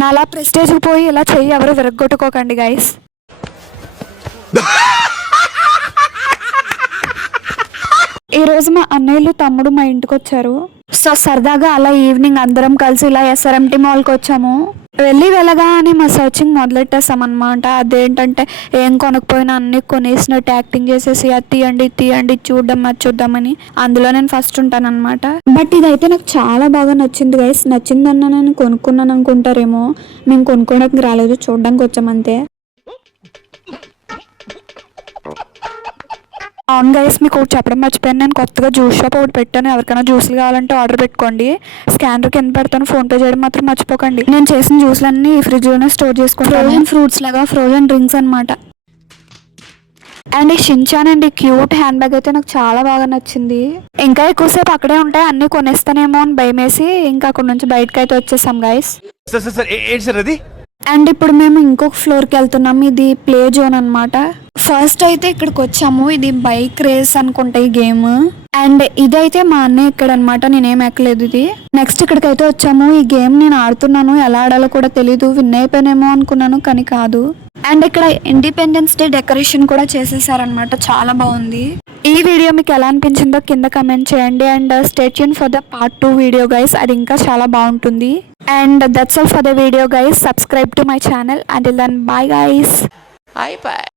నాలా ప్రెస్టేజ్ పోయి ఇలా చెయ్యి ఎవరు విరగ్గొట్టుకోకండి గైస్. ఈ రోజు మా అన్నయ్యలు తమ్ముడు మా ఇంటికి వచ్చారు. సో సరదాగా అలా ఈవినింగ్ అందరం కలిసి ఇలా SRMT మాల్కి వచ్చాము. వెళ్ళగానే మా సర్చింగ్ మొదలెట్టేస్తాం అనమాట. అదేంటంటే ఏం కొనకపోయినా అన్ని కొనేసినట్టు యాక్టింగ్ చేసేసి అది తీయండి చూద్దామని. అందులో నేను ఫస్ట్ ఉంటాను అనమాట. బట్ ఇదైతే నాకు చాలా బాగా నచ్చింది గైస్. నచ్చిందన్న నేను కొనుక్కున్నాను అనుకుంటారేమో, మేము కొనుక్కోవడానికి రాలేదు, చూడడానికి వచ్చామంతే. అవును గైస్, మీకు చెప్పడం మర్చిపోయాను, నేను కొత్తగా జ్యూస్ షాప్ ఒకటి పెట్టాను. ఎవరికైనా జ్యూస్లు కావాలంటే ఆర్డర్ పెట్టుకోండి. స్కానర్ కింద పెడతాను, ఫోన్పే చేయడం మాత్రం మర్చిపోకండి. నేను చేసిన జ్యూస్లన్నీ ఈ ఫ్రిడ్జ్లోనే స్టోర్ చేసుకుంటాను. ఫ్రోజన్ ఫ్రూట్స్ లాగా ఫ్రోజన్ డ్రింక్స్ అనమాట. అండ్ ఈ షిన్చాన్ అండ్ ఈ క్యూట్ హ్యాండ్ బ్యాగ్ అయితే నాకు చాలా బాగా నచ్చింది. ఇంకా ఎక్కువసేపు అక్కడే ఉంటాయి, అన్ని కొనేస్తానేమో అని భయం వేసి ఇంకా అక్కడ నుంచి బయటకు అయితే వచ్చేసాం గైస్. అండ్ ఇప్పుడు మేము ఇంకొక ఫ్లోర్కి వెళ్తున్నాం. ఇది ప్లే జోన్ అనమాట. ఫస్ట్ అయితే ఇక్కడికి వచ్చాము. ఇది బైక్ రేస్ అనుకుంటా ఈ గేమ్. అండ్ ఇదైతే మా అన్నయ్య ఎక్కడ అనమాట, నేనేం ఎక్కలేదు ఇది. నెక్స్ట్ ఇక్కడికైతే వచ్చాము. ఈ గేమ్ నేను ఆడుతున్నాను, ఎలా ఆడాలో కూడా తెలీదు. విన్ అయిపోయానేమో అనుకున్నాను కానీ కాదు. అండ్ ఇక్కడ ఇండిపెండెన్స్ డే డెకరేషన్ కూడా చేసేసారనమాట, చాలా బాగుంది. ఈ వీడియో మీకు ఎలా అనిపించిందో కింద కమెంట్ చేయండి. And stay tune for the part 2 video guys, అది ఇంకా చాలా బాగుంటుంది. And that's all for the video guys. Subscribe to my channel. Until then, bye guys. Bye.